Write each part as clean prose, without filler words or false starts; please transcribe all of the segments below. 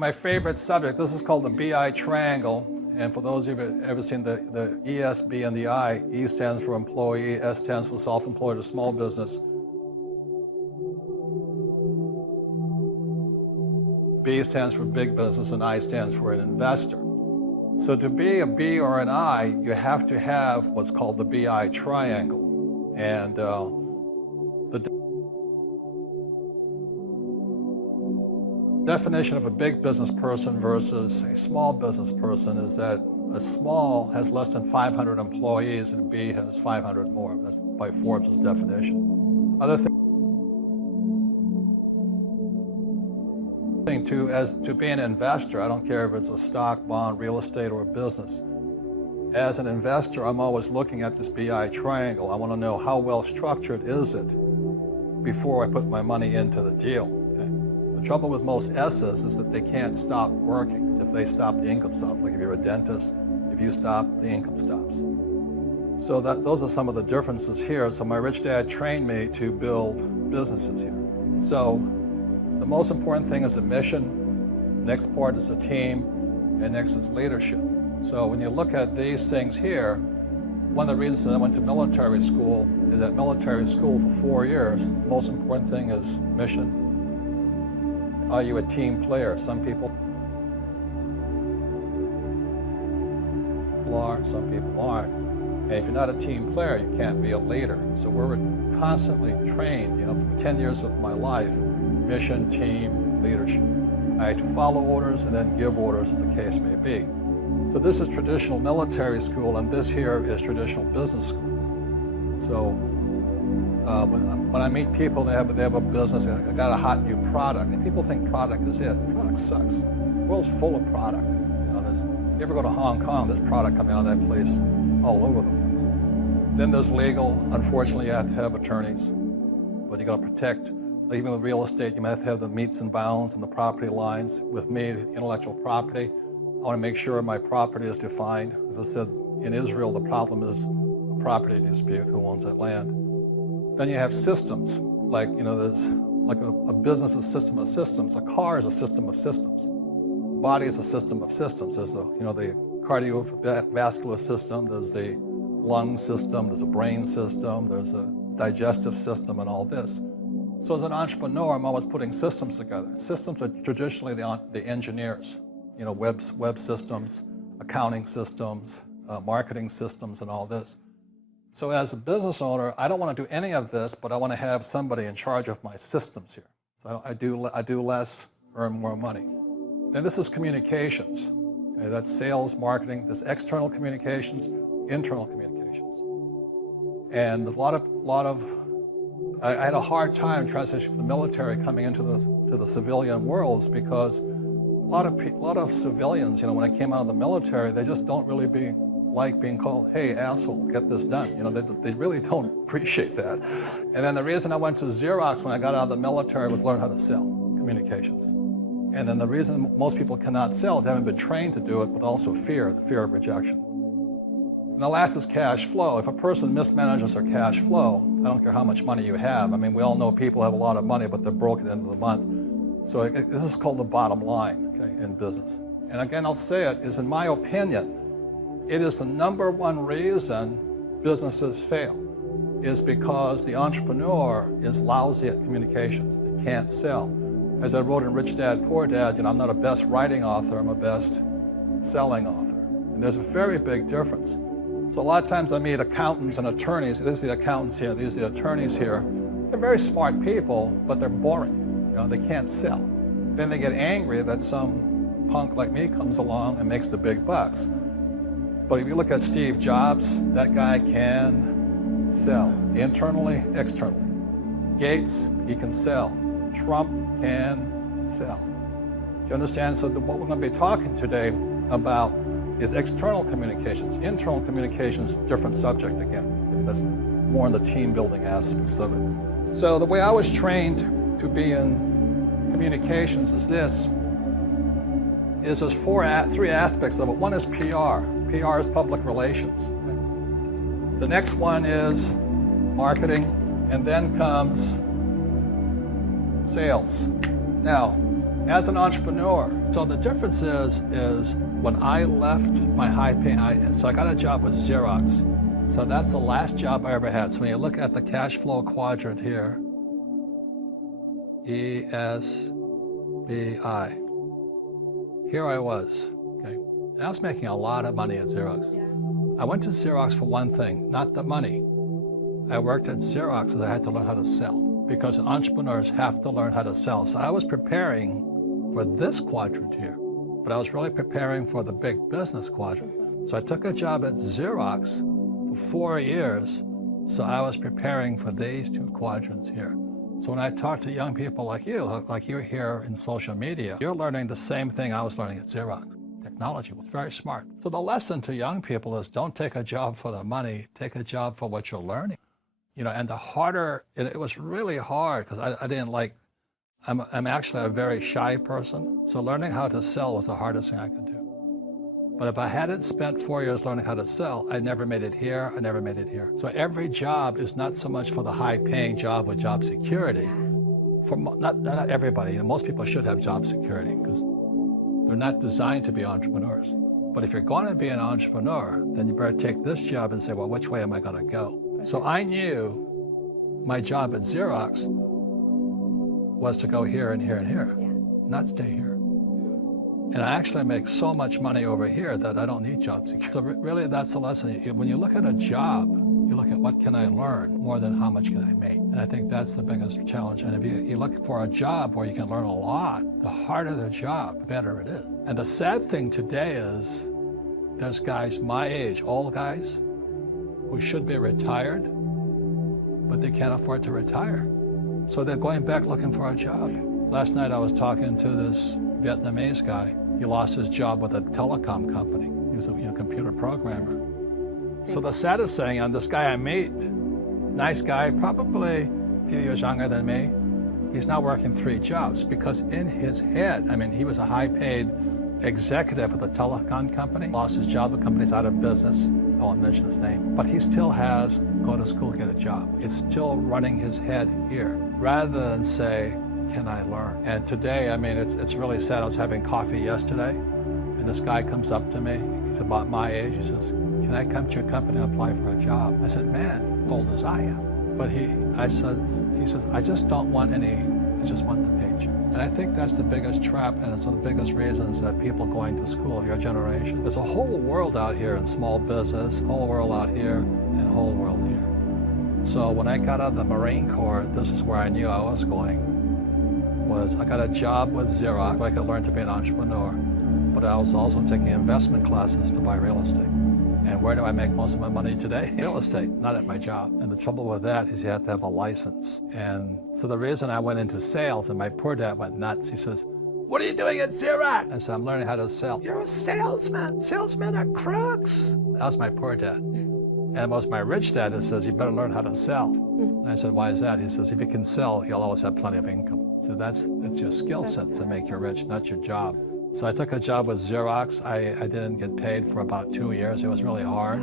My favorite subject, this is called the BI triangle. And for those of you who've ever seen the E, S, B, and the I, E stands for employee, S stands for self-employed or small business. B stands for big business, and I stands for an investor. So to be a B or an I, you have to have what's called the BI triangle. And the definition of a big business person versus a small business person is that a small has less than 500 employees and B has 500 more. That's by Forbes' definition. Other thing to be an investor, I don't care if it's a stock, bond, real estate, or a business. As an investor, I'm always looking at this BI triangle. I want to know how well structured is it before I put my money into the deal. The trouble with most S's is that they can't stop working. If they stop, the income stops. Like if you're a dentist, if you stop, the income stops. So those are some of the differences here. So my rich dad trained me to build businesses here. So the most important thing is a mission. Next part is a team, and next is leadership. So when you look at these things here, one of the reasons that I went to military school is at military school for 4 years, the most important thing is mission. Are you a team player? Some people are, some people aren't. And if you're not a team player, you can't be a leader. So we're constantly trained, for 10 years of my life, mission, team, leadership. I had to follow orders and then give orders as the case may be. So this is traditional military school, and this here is traditional business schools. So when I meet people, they have a business, I got a hot new product, and people think product is it. Product sucks. The world's full of product. You ever go to Hong Kong, there's product coming out of that place all over the place. Then there's legal. Unfortunately, you have to have attorneys, but you got to protect. Even with real estate, you might have to have the metes and bounds and the property lines. With me, intellectual property, I want to make sure my property is defined. As I said, in Israel, the problem is a property dispute, who owns that land. Then you have systems, there's like a business is a system of systems. A car is a system of systems. Body is a system of systems. There's the cardiovascular system, there's the lung system, there's a brain system, there's a digestive system, and all this. So as an entrepreneur, I'm always putting systems together. Systems are traditionally the engineers, web systems, accounting systems, marketing systems, and all this. So as a business owner, I don't want to do any of this, but I want to have somebody in charge of my systems here. So I do less, earn more money. Then this is communications. Okay, that's sales, marketing. There's external communications, internal communications. And a lot of I had a hard time transitioning from the military coming into the civilian worlds, because a lot of civilians, when I came out of the military, they just don't really like being called, hey, asshole, get this done. They really don't appreciate that. And then the reason I went to Xerox when I got out of the military was learn how to sell communications. And then the reason most people cannot sell, they haven't been trained to do it, but also the fear of rejection. And the last is cash flow. If a person mismanages their cash flow, I don't care how much money you have. I mean, we all know people have a lot of money, but they're broke at the end of the month. So this is called the bottom line, okay, in business. And again, I'll say it, is in my opinion, it is the #1 reason businesses fail, is because the entrepreneur is lousy at communications. They can't sell. As I wrote in Rich Dad, Poor Dad, I'm not a best writing author, I'm a best selling author. And there's a very big difference. So a lot of times I meet accountants and attorneys. These are the accountants here, these are the attorneys here. They're very smart people, but they're boring. They can't sell. Then they get angry that some punk like me comes along and makes the big bucks. But if you look at Steve Jobs, that guy can sell, internally, externally. Gates, he can sell. Trump can sell. Do you understand? So what we're going to be talking today about is external communications. Internal communications, different subject again. Okay, that's more in the team building aspects of it. So the way I was trained to be in communications is this. There's three aspects of it. One is PR. PR is public relations. Okay? The next one is marketing, and then comes sales. Now, as an entrepreneur. So the difference is when I left my high pay, so I got a job with Xerox. So that's the last job I ever had. So when you look at the cash flow quadrant here, ESBI, here I was, okay? And I was making a lot of money at Xerox. Yeah. I went to Xerox for one thing, not the money. I worked at Xerox because I had to learn how to sell, because entrepreneurs have to learn how to sell. So I was preparing for this quadrant here, but I was really preparing for the big business quadrant. So I took a job at Xerox for 4 years, so I was preparing for these two quadrants here. So when I talk to young people like you're here in social media, you're learning the same thing I was learning at Xerox. Technology was very smart. So the lesson to young people is don't take a job for the money, take a job for what you're learning. You know, and the harder, it was really hard because I didn't like, I'm actually a very shy person. So learning how to sell was the hardest thing I could do. But if I hadn't spent 4 years learning how to sell, I never made it here, I never made it here. So every job is not so much for the high-paying job with job security. For not everybody, you know, most people should have job security because they're not designed to be entrepreneurs. But if you're going to be an entrepreneur, then you better take this job and say, well, which way am I going to go? So I knew my job at Xerox was to go here and here and here, not stay here. And I actually make so much money over here that I don't need job security. So really that's the lesson. When you look at a job, you look at what can I learn more than how much can I make. And I think that's the biggest challenge. And if you look for a job where you can learn a lot, the harder the job, the better it is. And the sad thing today is there's guys my age, old guys, who should be retired, but they can't afford to retire. So they're going back looking for a job. Last night I was talking to this Vietnamese guy. He lost his job with a telecom company. He was a computer programmer. So the saddest thing, and this guy I meet, nice guy, probably a few years younger than me, he's now working 3 jobs because in his head, I mean, he was a high-paid executive at the telecom company, lost his job, the company's out of business. I won't mention his name, but he still has go to school, get a job. It's still running his head here, rather than say, can I learn? And today, I mean, it's really sad. I was having coffee yesterday, and this guy comes up to me. He's about my age. He says, can I come to your company and apply for a job? I said, man, old as I am. But he says, I just don't want any, I just want the paycheck. And I think that's the biggest trap, and it's one of the biggest reasons that people going to school, your generation. There's a whole world out here in small business, whole world out here, and a whole world here. So when I got out of the Marine Corps, this is where I knew I was going. I got a job with Xerox where I could learn to be an entrepreneur, but I was also taking investment classes to buy real estate. And where do I make most of my money today? Real estate, not at my job. And the trouble with that is you have to have a license. And so the reason I went into sales, and my poor dad went nuts, he says, what are you doing at Xerox? I said, I'm learning how to sell. You're a salesman. Salesmen are crooks. That was my poor dad. And it was my rich dad that says, you better learn how to sell. And I said, why is that? He says, if you can sell, you'll always have plenty of income. So it's your skill set to make you rich, not your job. So I took a job with Xerox. I didn't get paid for about 2 years. It was really hard.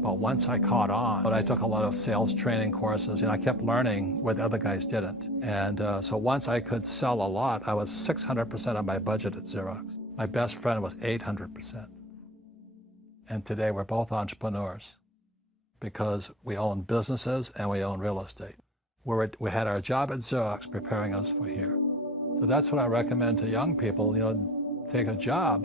But once I caught on, I took a lot of sales training courses, and I kept learning where the other guys didn't. And so once I could sell a lot, I was 600% of my budget at Xerox. My best friend was 800%. And today we're both entrepreneurs because we own businesses and we own real estate. We had our job at Xerox preparing us for here. So that's what I recommend to young people, take a job,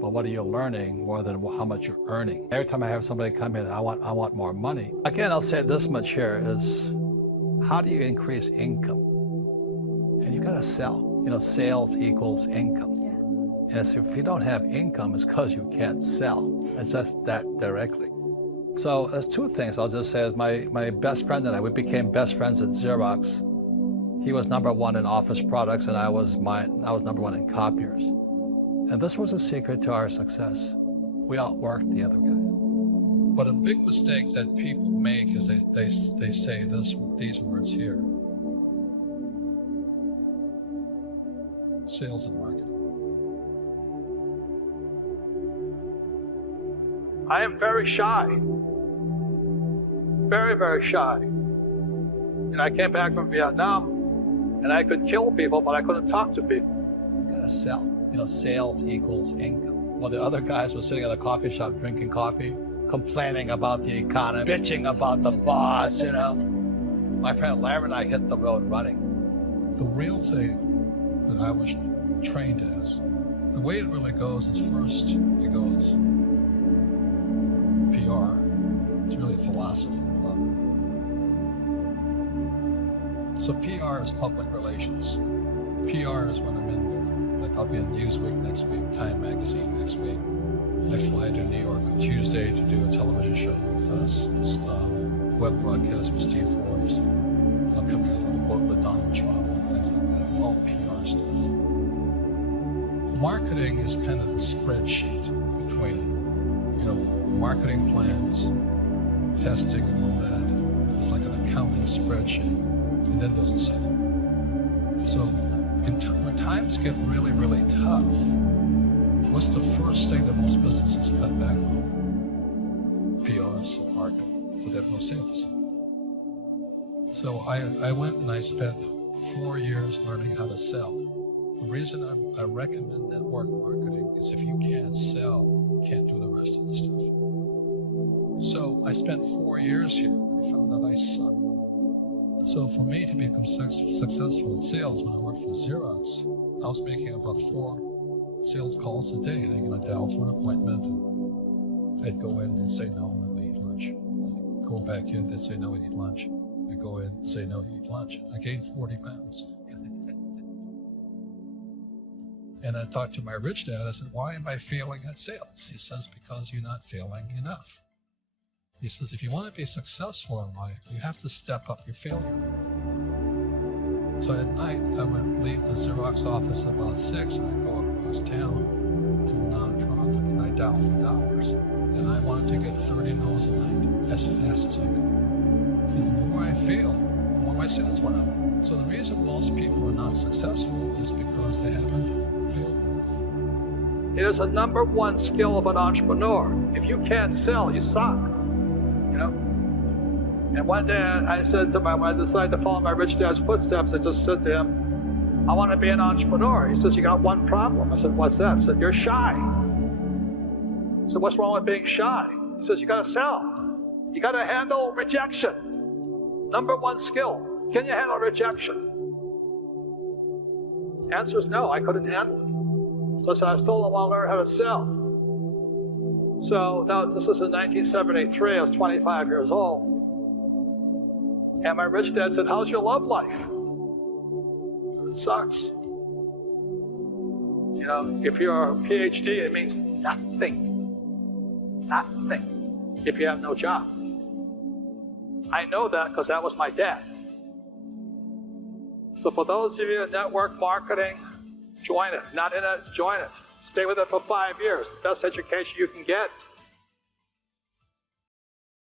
but what are you learning more than how much you're earning? Every time I have somebody come in, I want more money. Again, I'll say this much here is, how do you increase income? And you gotta sell. Sales equals income. And if you don't have income, it's because you can't sell. It's just that directly. So there's 2 things I'll just say. Is my best friend and I, we became best friends at Xerox. He was #1 in office products, and I was #1 in copiers. And this was a secret to our success. We outworked the other guys. But a big mistake that people make is they say these words here. Sales and marketing. I am very shy. Very, very shy. I came back from Vietnam, and I could kill people, but I couldn't talk to people. gotta sell. You know, sales equals income. Well, the other guys were sitting at a coffee shop drinking coffee, complaining about the economy, bitching about the boss, you know. My friend Larry and I hit the road running. The real thing that I was trained as, the way it really goes is first it goes PR. It's really a philosophy of love. So PR is public relations. PR is when I'm in there. Like I'll be in Newsweek next week, Time Magazine next week. I fly to New York on Tuesday to do a television show with web broadcast with Steve Forbes. I'm coming out with a book with Donald Trump and things like that. It's all PR stuff. Marketing is kind of the spreadsheet between, you know, marketing plans, testing and all that. It's like an accounting spreadsheet. And then there's a sale. So when times get really, really tough, what's the first thing that most businesses cut back on? PRs, marketing, so they have no sales. So I went and I spent 4 years learning how to sell. The reason I recommend network marketing is if you can't sell, you can't do the rest of the stuff. So I spent 4 years here. I found that I suck. So for me to become successful in sales, when I worked for Xerox, I was making about 4 sales calls a day. I'd dial for an appointment, and I'd go in, they'd say no, and I'd eat lunch. I'd go back in, they'd say no, we'd eat lunch. I'd go in and say no, we'd eat lunch. I gained 40 pounds. And I talked to my rich dad. I said, why am I failing at sales? He says, because you're not failing enough. He says, if you want to be successful in life, you have to step up your failure rate. So at night, I would leave the Xerox office about 6, and I'd go across town to a nonprofit, and I'd dial for dollars. And I wanted to get 30 no's a night as fast as I could. And the more I failed, the more my sales went up. So the reason most people are not successful is because they haven't failed enough. It is the #1 skill of an entrepreneur. If you can't sell, you suck. You know? And one day I said to when I decided to follow my rich dad's footsteps, I just said to him, I want to be an entrepreneur. He says, you got one problem. I said, what's that? I said, you're shy. I said, what's wrong with being shy? He says, you got to sell. You got to handle rejection. #1 skill. Can you handle rejection? Answer is no, I couldn't handle it. So I said, I still want to learn how to sell. So this is in 1973, I was 25 years old. And my rich dad said, how's your love life? I said, it sucks. You know, if you're a PhD, it means nothing. Nothing. If you have no job. I know that because that was my dad. So for those of you in network marketing, join it. Not in it, join it. Stay with it for 5 years. The best education you can get.